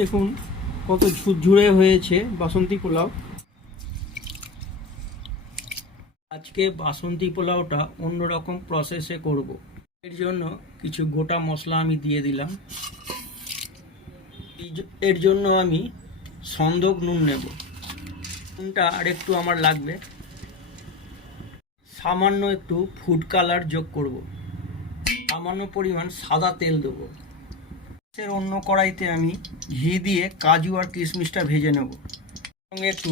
দেখুন কত ঝুরঝুরে হয়েছে বাসন্তী পোলাও। আজকে বাসন্তী পোলাওটা অন্যরকম প্রসেসে করব। এর জন্য কিছু গোটা মশলা আমি দিয়ে দিলাম। এর জন্য আমি সন্দক নুন নেব। নুনটা আরেকটু আমার লাগবে। সামান্য একটু ফুড কালার যোগ করব। সামান্য পরিমাণ সাদা তেল দেবো। অন্য কড়াইতে আমি ঘি দিয়ে কাজু আর কিশমিশটা ভেজে নেব। সঙ্গে একটু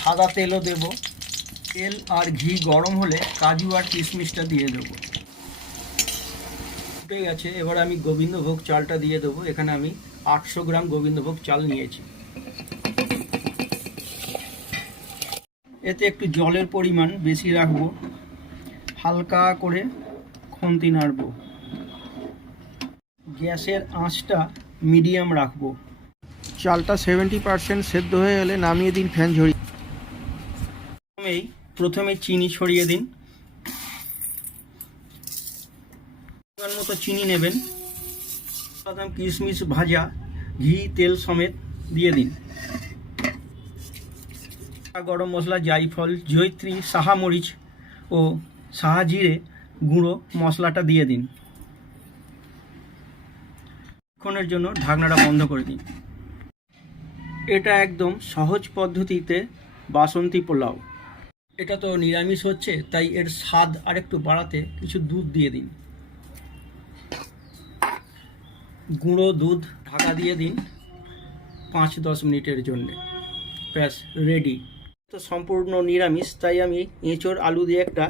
সাদা তেলও দেব। তেল আর ঘি গরম হলে কাজু আর কিশমিশটা দিয়ে দেবো। ফুটে গেছে, এবার আমি গোবিন্দভোগ চালটা দিয়ে দেবো। এখানে আমি 800 গ্রাম গোবিন্দভোগ চাল নিয়েছি। এতে একটু জলের পরিমাণ বেশি রাখবো। হালকা করে খুন্তি নাড়ব। গ্যাসের আঁচটা মিডিয়াম রাখবো। চালটা 70% সেদ্ধ হয়ে গেলে নামিয়ে দিন ফ্যান ঝরিয়ে। প্রথমে চিনি ছড়িয়ে দিন। পরিমাণ মতো চিনি নেবেন। বাদাম কিশমিশ ভাজা ঘি তেল সমেত দিয়ে দিন। গরম মশলা, জায়ফল, জয়িত্রী, সাহা মরিচ ও সাহা জিরে গুঁড়ো মশলাটা দিয়ে দিন। কিছুক্ষণের জন্য ঢাকনাটা বন্ধ করে দিন। এটা একদম সহজ পদ্ধতিতে বাসন্তী পোলাও। এটা তো নিরামিষ হচ্ছে, তাই এর স্বাদ আরেকটু বাড়াতে কিছু দুধ দিয়ে দিন। গুঁড়ো দুধ ঢাকা দিয়ে দিন 5-10 মিনিটের জন্যে। ব্যাস রেডি। তো সম্পূর্ণ নিরামিষ, তাই আমি এঁচোড় আলু দিয়ে একটা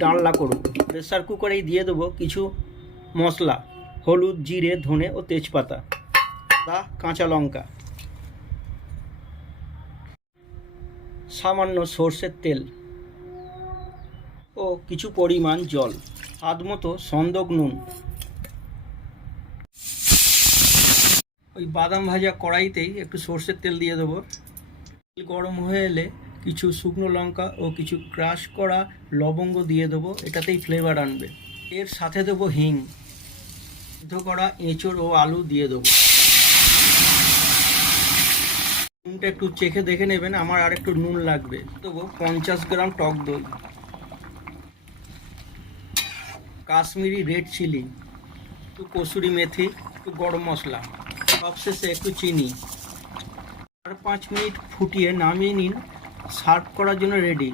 ডালনা করব। প্রেসার কুকারেই দিয়ে দেবো কিছু মশলা: হলুদ, জিরে, ধনে ও তেজপাতা, কাঁচা লঙ্কা, সামান্য সর্ষের তেল ও কিছু পরিমাণ জল, স্বাদ মতো সন্দক নুন। ওই বাদাম ভাজা কড়াইতেই একটু সর্ষের তেল দিয়ে দেবো। তেল গরম হয়ে এলে কিছু শুকনো লঙ্কা ও কিছু ক্রাশ করা লবঙ্গ দিয়ে দেবো। এটাতেই ফ্লেভার আনবে। এর সাথে দেবো হিং। সিদ্ধ করা এঁচোড় ও আলু দিয়ে দেবো। নুনটা একটু চেখে দেখে নেবেন, আমার আর একটু নুন লাগবে। দেবো 50 গ্রাম টক দই, কাশ্মীরি রেড চিলি, একটু কসুরি মেথি, একটু গরম মশলা, সবশেষে একটু চিনি। 4-5 মিনিট ফুটিয়ে নামিয়ে নিন। সার্ভ করার জন্য রেডি।